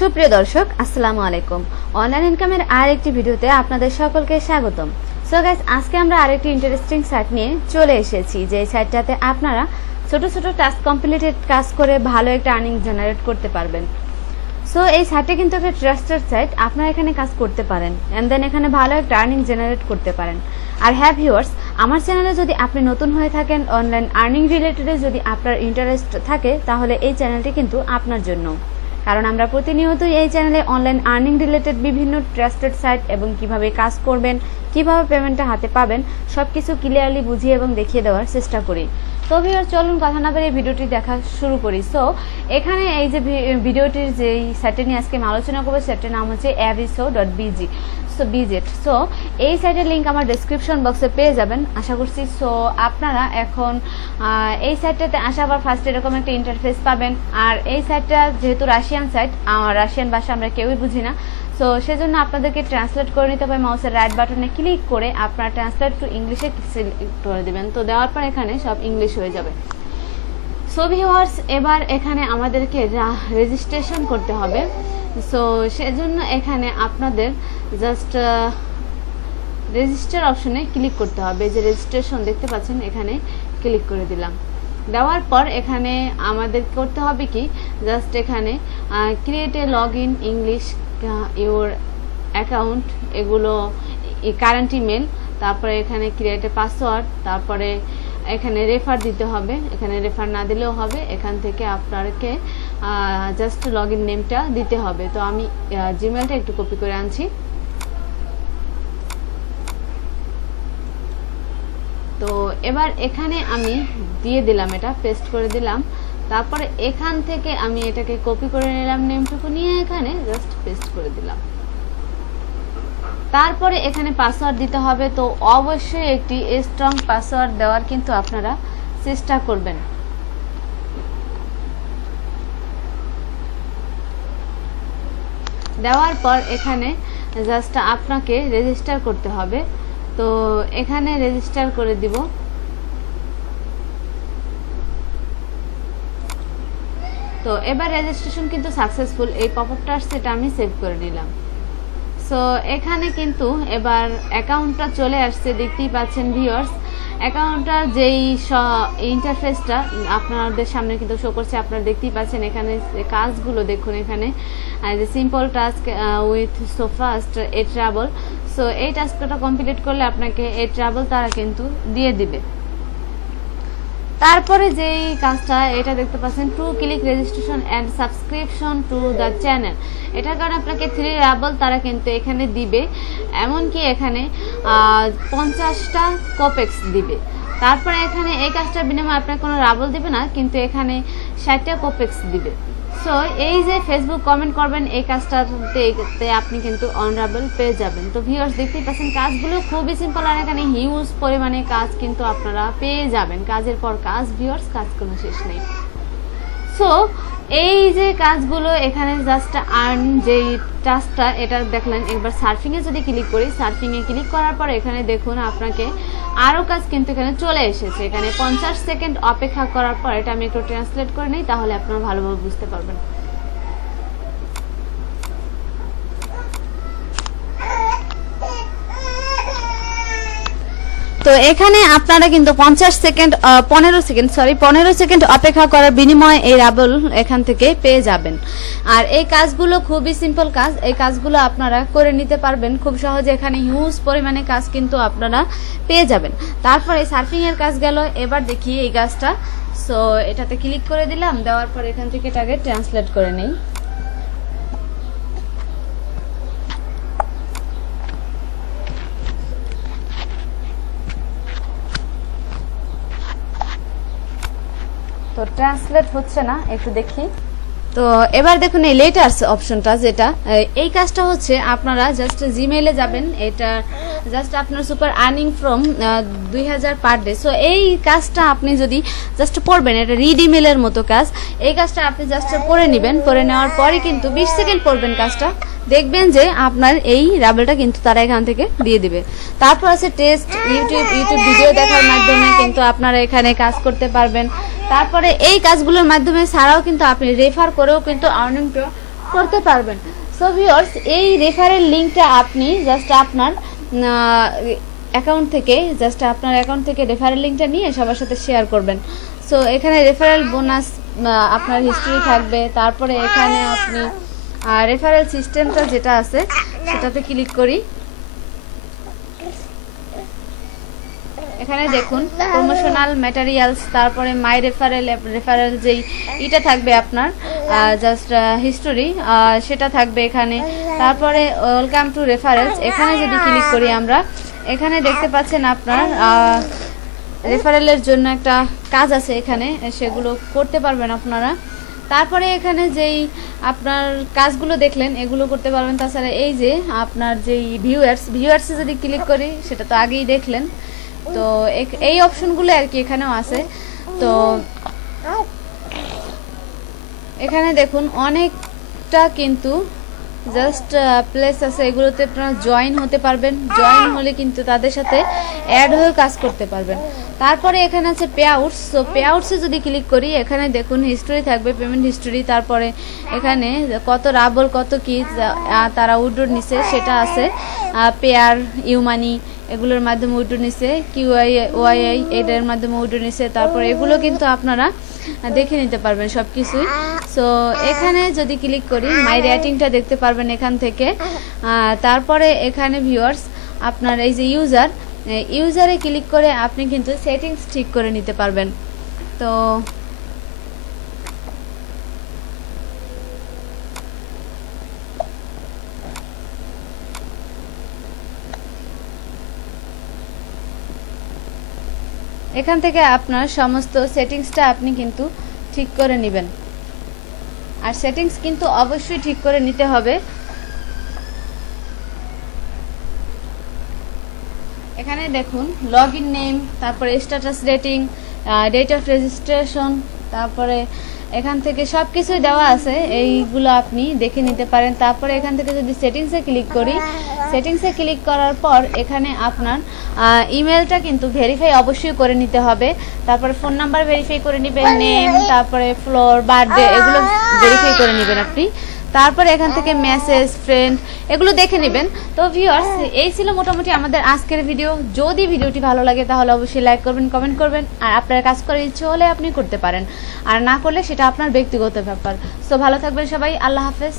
সুপ্রিয় দর্শক, আসসালামু আলাইকুম। অনলাইন ইনকামের আরেকটি ভিডিওতে আপনাদের সকলকে স্বাগতম। সো গাইস, আজকে আমরা আরেকটি ইন্টারেস্টিং সাইট নিয়ে চলে এসেছি, যে সাইটটাতে আপনারা ছোট ছোট টাস্ক কমপ্লিটেড কাজ করে ভালো একটা আর্নিং জেনারেট করতে পারবেন। সো এই সাইটটা কিন্তু একটা ট্রাস্টেড সাইট, আপনারা এখানে কাজ করতে পারেন এন্ড দেন এখানে ভালো একটা আর্নিং জেনারেট করতে পারেন। আর হ্যাঁ ভিউয়ার্স, আমার চ্যানেলে যদি আপনি নতুন হয়ে থাকেন, অনলাইন আর্নিং রিলেটেডে যদি আপনার ইন্টারেস্ট থাকে, তাহলে এই চ্যানেলটি কিন্তু আপনার জন্য। কারণ আমরা প্রতিনিয়তই এই চ্যানেলে অনলাইন আর্নিং রিলেটেড বিভিন্ন ট্রাস্টেড সাইট এবং কিভাবে কাজ করবেন, কিভাবে পেমেন্টটা হাতে পাবেন, সব কিছু ক্লিয়ারলি বুঝিয়ে এবং দেখিয়ে দেওয়ার চেষ্টা করি। তো ভিউয়ার, চলুন কথা না বলে ভিডিওটি দেখা শুরু করি। সো এখানে এই যে ভিডিওটির যে সাইটে নিয়ে আজকে আমি আলোচনা করবো, সেটার নাম হচ্ছে aviso.bg। সো এই সাইটের লিঙ্ক আমার ডেসক্রিপশন বক্সে পেয়ে যাবেন আশা করছি। সো আপনারা এখন এই সাইটটাতে আসার পর ফার্স্ট এরকম একটা ইন্টারফেস পাবেন। আর এই সাইটটা যেহেতু রাশিয়ান সাইট, রাশিয়ান ভাষা আমরা কেউই বুঝি না, সো সেজন্য আপনাদেরকে ট্রান্সলেট করে নিতে হবে। মাউসের রাইট বাটনে ক্লিক করে আপনারা ট্রান্সলেট টু ইংলিশে সিলেক্ট করে দেবেন। তো দেওয়ার পর এখানে সব ইংলিশ হয়ে যাবে। সো ভিউয়ার্স, এবার এখানে আমাদেরকে রেজিস্ট্রেশন করতে হবে। সো সেজন্য এখানে আপনাদের জাস্ট রেজিস্টার অপশনে ক্লিক করতে হবে। যে রেজিস্ট্রেশন দেখতে পাচ্ছেন, এখানে ক্লিক করে দিলাম। দেওয়ার পর এখানে আমাদের করতে হবে কি, জাস্ট এখানে create a log in English your account, এগুলো কারেন্ট ইমেল, তারপরে এখানে ক্রিয়েট এ পাসওয়ার্ড, তারপরে এখানে রেফার দিতে হবে। এখানে রেফার না দিলেও হবে, এখান থেকে আপনাকে জাস্ট লগ ইন নেমটা দিতে হবে। তো আমি জিমেলটা একটু কপি করে আনছি। তো এবার এখানে আমি দিয়ে দিলাম, এটা পেস্ট করে দিলাম। তারপরে এখান থেকে আমি এটাকে কপি করে নিলাম, নেমটুকু নিয়ে এখানে জাস্ট পেস্ট করে দিলাম। তারপরে এখানে পাসওয়ার্ড দিতে হবে। তো অবশ্যই একটি স্ট্রং পাসওয়ার্ড দেওয়ার কিন্তু আপনারা চেষ্টা করবেন। দেওয়ার পর এখানে জাস্ট আপনাকে রেজিস্টার করতে হবে। তো এখানে রেজিস্টার করে দিব। তো এবার রেজিস্ট্রেশন কিন্তু সাকসেসফুল, এই পপআপটা আসছে, এটা আমি সেভ করে নিলাম। সো এখানে কিন্তু এবার অ্যাকাউন্টটা চলে আসছে, দেখতেই পাচ্ছেন ভিউয়ার্স। অ্যাকাউন্টটার যেই ইন্টারফেসটা আপনাদের সামনে কিন্তু শো করছে, আপনারা দেখতেই পাচ্ছেন। এখানে কাজগুলো দেখুন, এখানে যে simple task with so fast a travel. So এই টাস্কটা কমপ্লিট করলে আপনাকে এই ট্রাভেল তারা কিন্তু দিয়ে দিবে। তারপরে যেই কাজটা, এটা দেখতে পাচ্ছেন, to click registration and subscription to the channel. এটার কারণে আপনাকে 3 রাবল তারা কিন্তু এখানে দিবে, এমনকি এখানে 50টা কপেক্স দিবে। তারপরে এখানে এই কাজটার বিনিময়ে আপনার কোনো রাবল দিবে না, কিন্তু এখানে 60টা কপেক্স দিবে। সো এই যে ফেসবুক কমেন্ট করবেন, এই কাজটাতে আপনি কিন্তু অনরাবল পেয়ে যাবেন। তো ভিউয়ার্স, দেখতেই পাচ্ছেন কাজগুলো খুবই সিম্পল, আর এখানে হিউজ পরিমাণে কাজ কিন্তু আপনারা পেয়ে যাবেন। কাজের পর কাজ ভিউয়ার্স, কাজ কোনো শেষ নেই। সো এই যে কাজগুলো এখানে জাস্ট আর্ন যেই টাস্কটা, এটা দেখলেন। একবার সার্ফিংয়ে যদি ক্লিক করি, সার্ফিংয়ে ক্লিক করার পর এখানে দেখুন আপনাকে আরও কাজ কিন্তু এখানে চলে এসেছে। এখানে 50 সেকেন্ড অপেক্ষা করার পর, এটা আমি একটু ট্রান্সলেট করে নিই, তাহলে আপনারা ভালোভাবে বুঝতে পারবেন। তো এখানে আপনারা কিন্তু 15 সেকেন্ড অপেক্ষা করার বিনিময়ে এই রাবল এখান থেকে পেয়ে যাবেন। আর এই কাজগুলো খুবই সিম্পল কাজ, এই কাজগুলো আপনারা করে নিতে পারবেন খুব সহজে। এখানে হিউজ পরিমাণে কাজ কিন্তু আপনারা পেয়ে যাবেন। তারপরে সার্ফিং এর কাজ গেল, এবার দেখি এই কাজটা। সো এটাতে ক্লিক করে দিলাম, দেওয়ার পর এখান থেকে এটাকে ট্রান্সলেট করে নেই। তো ট্রান্সলেট হচ্ছে না, একটু দেখি। তো এবার দেখুন এই লেটার্স অপশনটা, যেটা এই কাজটা হচ্ছে আপনারা জাস্ট জিমেইলে যাবেন। এটা জাস্ট আপনার super earning from 2000 per day. So এই কাজটা আপনি যদি জাস্ট পড়বেন, এটা রিড ইমেলের মতো কাজ। এই কাজটা আপনি জাস্ট পড়ে নেবেন, পড়ে নেওয়ার পরে কিন্তু 20 সেকেন্ড পড়বেন কাজটা, দেখবেন যে আপনার এই রাবেলটা কিন্তু তারা এখান থেকে দিয়ে দিবে। তারপর আছে টেস্ট, ইউটিউব ভিডিও দেখার মাধ্যমে কিন্তু আপনারা এখানে কাজ করতে পারবেন। তারপরে এই কাজগুলোর মাধ্যমে ছাড়াও কিন্তু আপনি রেফার করেও কিন্তু আর্নিংটা করতে পারবেন। সো ভিউয়ার্স, এই রেফারেল লিঙ্কটা আপনি জাস্ট আপনার অ্যাকাউন্ট থেকে রেফারেল লিঙ্কটা নিয়ে সবার সাথে শেয়ার করবেন। সো এখানে রেফারেল বোনাস আপনার হিস্ট্রি থাকবে। তারপরে এখানে আপনি রেফারেল সিস্টেমটা যেটা আছে সেটাতে ক্লিক করি। এখানে দেখুন প্রমোশনাল ম্যাটেরিয়ালস, তারপরে মাই রেফারেল যেই এটা থাকবে আপনার জাস্ট হিস্টোরি সেটা থাকবে এখানে। তারপরে ওয়েলকাম টু রেফারেলস, এখানে যদি ক্লিক করি আমরা, এখানে দেখতে পাচ্ছেন আপনার রেফারেলের জন্য একটা কাজ আছে এখানে, সেগুলো করতে পারবেন আপনারা। তারপরে এখানে যেই আপনার কাজগুলো দেখলেন এগুলো করতে পারবেন। তাছাড়া এই যে আপনার যেই ভিউয়ার্সে যদি ক্লিক করি, সেটা তো আগেই দেখলেন। তো এই অপশনগুলো আর কি এখানেও আছে। তো এখানে দেখুন অনেকটা কিন্তু জাস্ট প্লেস আছে, এগুলোতে আপনারা জয়েন হতে পারবেন। জয়েন হলে কিন্তু তাদের সাথে অ্যাড হয়ে কাজ করতে পারবেন। তারপরে এখানে আছে পে আউটস। তো পে আউটসে যদি ক্লিক করি, এখানে দেখুন হিস্টোরি থাকবে, পেমেন্ট হিস্টোরি। তারপরে এখানে কত রাবল কত কি তারা উইথড্র নিছে সেটা আছে। পেয়ার, ইউমানি এগুলোর মাধ্যমে উইথড্র নিছে, ওয়াইআই এটার মাধ্যমে উইথড্র নিছে। তারপরে এগুলো কিন্তু আপনারা দেখে নিতে পারবেন সব কিছুই। সো এখানে যদি ক্লিক করি, মাই রেটিংটা দেখতে পারবেন এখান থেকে। তারপরে এখানে ভিউয়ার্স আপনার এই যে ইউজারে ক্লিক করে আপনি কিন্তু সেটিংস ঠিক করে নিতে পারবেন। তো এখান থেকে আপনার সমস্ত সেটিংসটা আপনি কিন্তু ঠিক করে নেবেন। আর সেটিংস কিন্তু অবশ্যই ঠিক করে নিতে হবে। এখানে দেখুন লগইন নেম, তারপরে status rating, date of registration, তারপরে এখান থেকে সব কিছুই দেওয়া আছে, এইগুলো আপনি দেখে নিতে পারেন। তারপরে এখান থেকে যদি সেটিংসে ক্লিক করি, সেটিংসে ক্লিক করার পর এখানে আপনার ইমেলটা কিন্তু ভেরিফাই অবশ্যই করে নিতে হবে। তারপরে ফোন নাম্বার ভেরিফাই করে নেবেন, নেম, তারপরে ফ্লোর, বার্থডে এগুলো ভেরিফাই করে নেবেন আপনি। তারপরে এখান থেকে মেসেজ, ফ্রেন্ড এগুলো দেখে নেবেন। তো ভিউয়ার্স, এই ছিল মোটামুটি আমাদের আজকের ভিডিও। যদি ভিডিওটি ভালো লাগে তাহলে অবশ্যই লাইক করবেন, কমেন্ট করবেন। আর আপনার কাজ করার ইচ্ছে হলে আপনি করতে পারেন, আর না করলে সেটা আপনার ব্যক্তিগত ব্যাপার। সো ভালো থাকবেন সবাই, আল্লাহ হাফেজ।